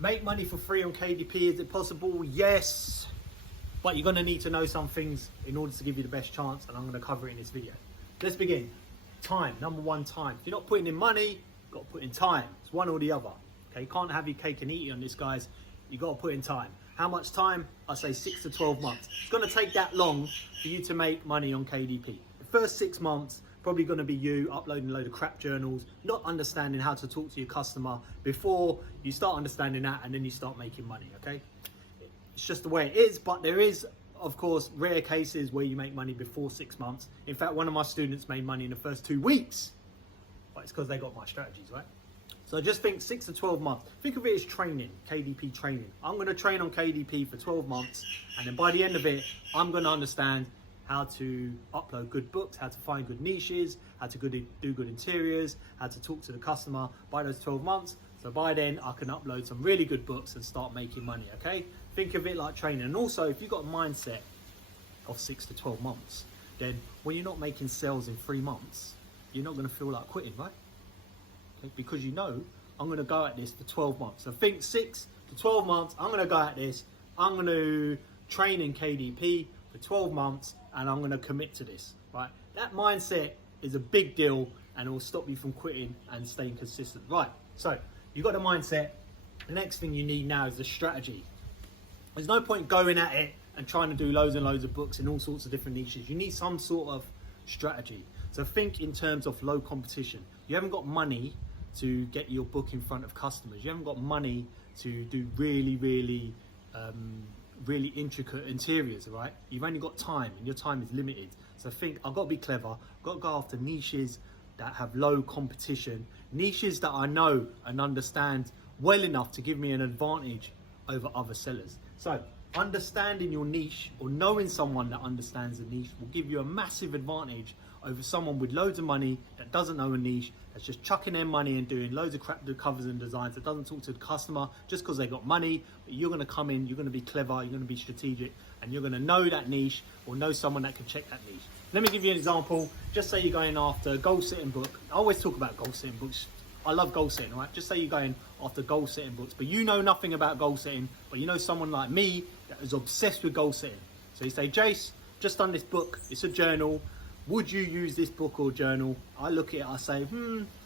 Make money for free on KDP, is it possible? Yes, but you're gonna need to know some things in order to give you the best chance, and I'm gonna cover it in this video. Let's begin. Time, number one, time. If you're not putting in money, you've got to put in time. It's one or the other. Okay, you can't have your cake and eat it on this, guys. You got to put in time. How much time? I say 6 to 12 months. It's gonna take that long for you to make money on KDP. The first 6 months, probably going to be you uploading a load of crap journals, not understanding how to talk to your customer before you start understanding that, and then you start making money. Okay, it's just the way it is. But there is, of course, rare cases where you make money before 6 months. In fact, one of my students made money in the first 2 weeks, but it's because they got my strategies, right? So just think 6 to 12 months. Think of it as training, KDP training. I'm going to train on KDP for 12 months, and then by the end of it, I'm going to understand how to upload good books, how to find good niches, how to do good interiors, how to talk to the customer by those 12 months. So by then I can upload some really good books and start making money, okay? Think of it like training. And also, if you've got a mindset of 6 to 12 months, then when you're not making sales in 3 months, you're not gonna feel like quitting, right? Okay? Because you know, I'm gonna go at this for 12 months. So think 6 to 12 months, I'm gonna go at this. I'm gonna train in KDP for 12 months, and I'm going to commit to this, right? That mindset is a big deal, and it will stop you from quitting and staying consistent, right? So you've got the mindset. The next thing you need now is the strategy. There's no point going at it and trying to do loads and loads of books in all sorts of different niches. You need some sort of strategy. So think in terms of low competition. You haven't got money to get your book in front of customers. You haven't got money to do really intricate interiors, right? You've only got time, and your time is limited. So think, I've got to be clever. I've got to go after niches that have low competition, niches that I know and understand well enough to give me an advantage over other sellers. So understanding your niche, or knowing someone that understands the niche, will give you a massive advantage over someone with loads of money that doesn't know a niche, that's just chucking their money and doing loads of crap covers and designs, that doesn't talk to the customer just because they got money. But you're going to come in, you're going to be clever, you're going to be strategic, and you're going to know that niche, or know someone that can check that niche. Let me give you an example. Just say you're going after a goal setting book. I always talk about goal setting books. I love goal setting, right? Just say you're going after goal setting books, but you know nothing about goal setting, but you know someone like me that is obsessed with goal setting. So you say, Jace, just done this book, it's a journal. Would you use this book or journal? I look at it, I say,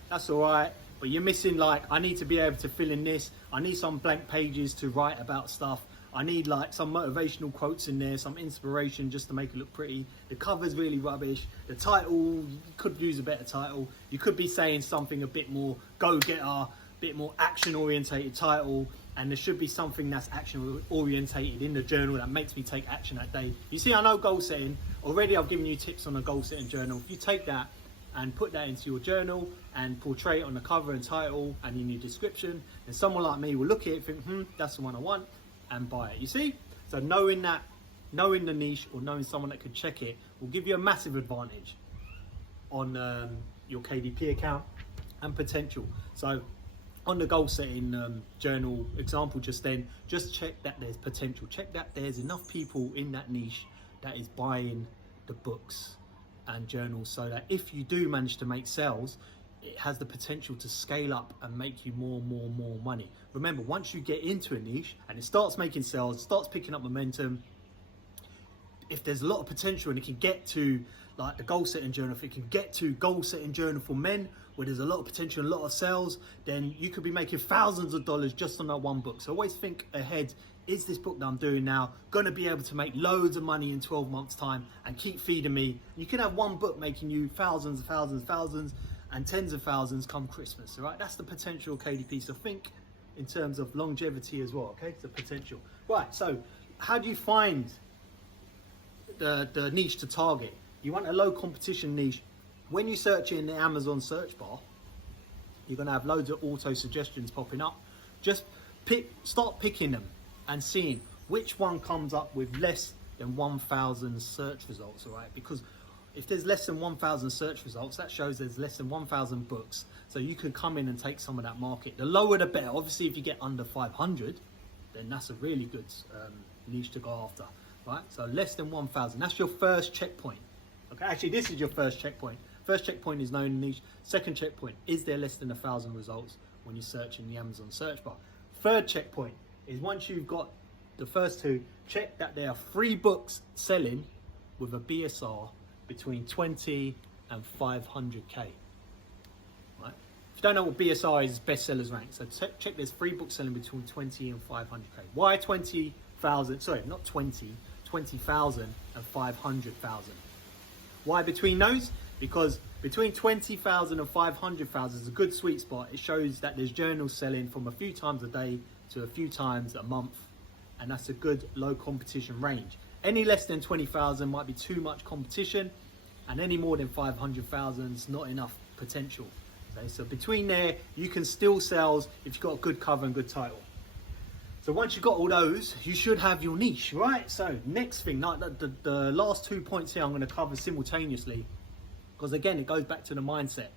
that's all right, but you're missing, like, I need to be able to fill in this. I need some blank pages to write about stuff. I need like some motivational quotes in there, some inspiration just to make it look pretty. The cover's really rubbish. The title, you could use a better title. You could be saying something a bit more go-getter, a bit more action-orientated title, and there should be something that's action-orientated in the journal that makes me take action that day. You see, I know goal setting. Already I've given you tips on a goal setting journal. If you take that and put that into your journal and portray it on the cover and title and in your description, then someone like me will look at it and think, that's the one I want, and buy it. You see? So knowing that, knowing the niche, or knowing someone that could check it, will give you a massive advantage on your KDP account and potential. So on the goal setting journal example just then, just check that there's potential. Check that there's enough people in that niche that is buying the books and journals, so that if you do manage to make sales, it has the potential to scale up and make you more money. Remember, once you get into a niche and it starts making sales, starts picking up momentum, if there's a lot of potential and it can get to like the goal setting journal, if it can get to goal setting journal for men where there's a lot of potential, a lot of sales, then you could be making thousands of dollars just on that one book. So always think ahead. Is this book that I'm doing now going to be able to make loads of money in 12 months time and keep feeding me? You can have one book making you thousands and tens of thousands come Christmas, all right? That's the potential KDP. So think in terms of longevity as well, okay? The potential. Right, so how do you find the niche to target? You want a low competition niche. When you search in the Amazon search bar, you're gonna have loads of auto suggestions popping up. Just start picking them and seeing which one comes up with less than 1,000 search results, all right? Because if there's less than 1,000 search results, that shows there's less than 1,000 books. So you can come in and take some of that market. The lower the better. Obviously, if you get under 500, then that's a really good niche to go after, right? So less than 1,000, that's your first checkpoint. Okay, actually this is your first checkpoint. First checkpoint is knowing the niche. Second checkpoint, is there less than 1,000 results when you search in the Amazon search bar? third checkpoint is once you've got the first two, check that there are 3 books selling with a BSR between 20 and 500k. Right? If you don't know what BSR is, bestsellers rank. So check there's 3 books selling between 20 and 500k. Why 20,000? Sorry, not 20. 20,000 and 500,000. Why between those? Because between 20,000 and 500,000 is a good sweet spot. It shows that there's journals selling from a few times a day to a few times a month, and that's a good low competition range. Any less than 20,000 might be too much competition, and any more than 500,000 is not enough potential. Okay, so between there, you can still sell if you've got a good cover and good title. So once you've got all those, you should have your niche, right? So next thing, the last 2 points here I'm going to cover simultaneously, because again, it goes back to the mindset,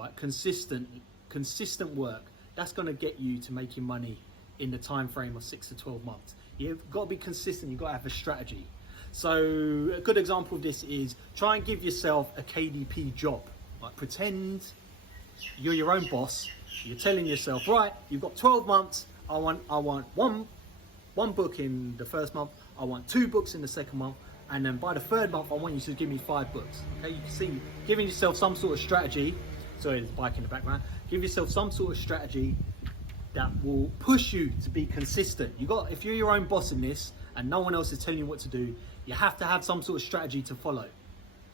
right? Consistent work. That's going to get you to making money in the time frame of 6 to 12 months. You've got to be consistent. You've got to have a strategy. So a good example of this is try and give yourself a KDP job. Like pretend you're your own boss. You're telling yourself, right, you've got 12 months. I want one book in the first month. I want 2 books in the second month. And then by the third month, I want you to give me 5 books. Okay, you can see, giving yourself some sort of strategy. Sorry, there's a bike in the background. Give yourself some sort of strategy that will push you to be consistent. If you're your own boss in this and no one else is telling you what to do, you have to have some sort of strategy to follow.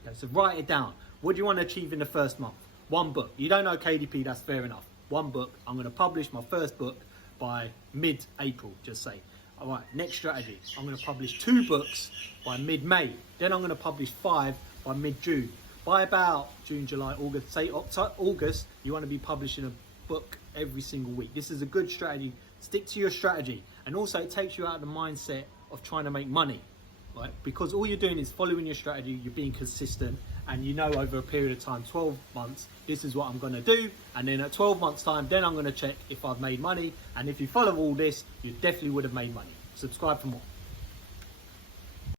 Okay, so write it down. What do you want to achieve in the first month? 1 book. You don't know KDP, that's fair enough. 1 book. I'm going to publish my first book by mid-April, just say. All right, next strategy. I'm going to publish 2 books by mid-May. Then I'm going to publish 5 by mid-June. By about June, July, August, say August, you want to be publishing a book every single week. This is a good strategy. Stick to your strategy. And also it takes you out of the mindset of trying to make money, right? Because all you're doing is following your strategy, you're being consistent, and you know over a period of time, 12 months, this is what I'm going to do. And then at 12 months time, then I'm going to check if I've made money. And if you follow all this, you definitely would have made money. Subscribe for more.